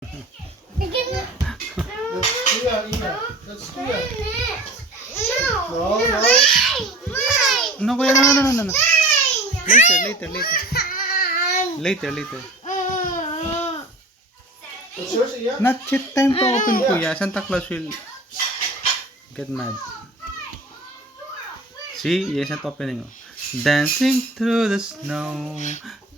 Let's do it. No. No, kuya, no. Later. That's yours, yeah? Not yet time to open, kuya. Santa Claus will get mad. See, yes, not opening. Dancing through the snow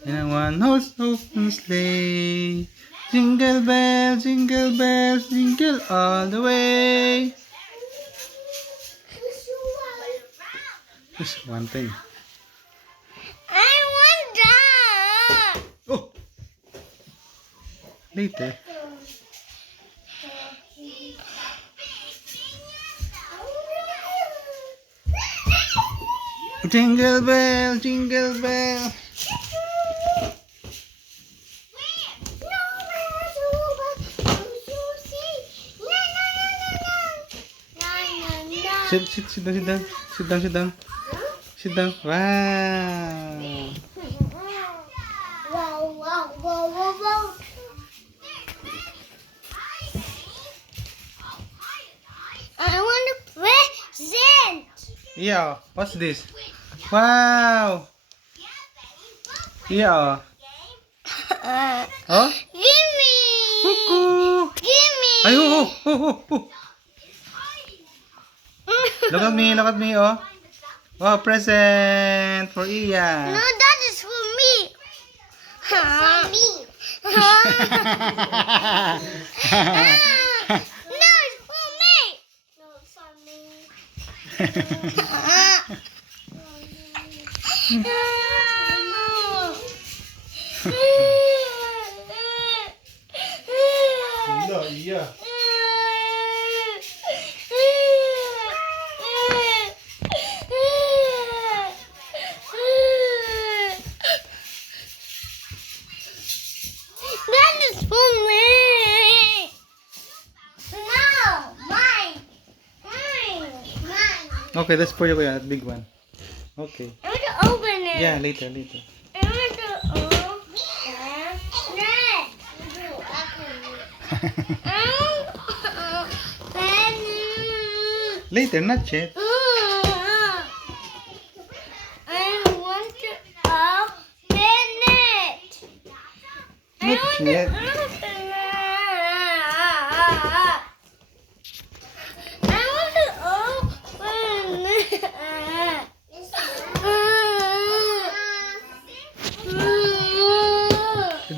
in a one-horse open sleigh. Jingle bells, jingle all the way. Just one thing. I want that. Oh! Later. Jingle bell, jingle bell. Sit down. Wow. Wow. I want a present. Yeah, what's this? Wow. Yeah. Oh? Give me. Cuckoo. Give me. Ay, oh. Look at me, oh. Wow, present for No, Ian. that is for me. For me. No, it's for me. No, it's for me. No, yeah. That is for me. No, mine. Okay, that's for you, kuya. That big one. Okay. I want to open it. Yeah, later. I want to open it. Later, not yet. I want to open it. Not yet.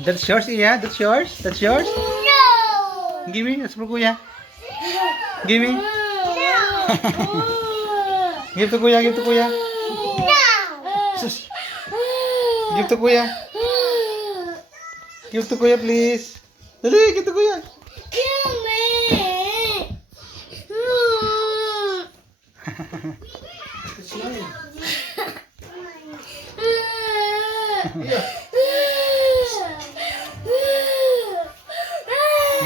That's yours, Iya? That's yours? No. Give me. That's for kuya. Give me. Give to kuya. No. Sus. Give to kuya. Give to kuya, please. Dali, give to kuya. Kill me. It's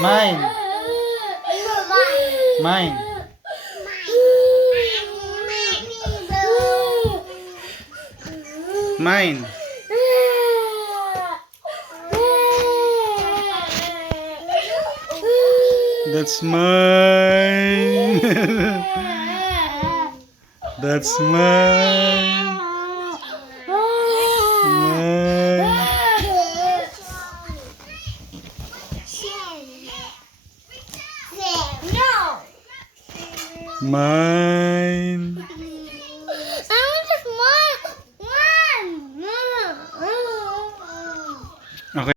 mine. Mine. Mine. Mine. That's mine. That's mine. Mine. No. Mine.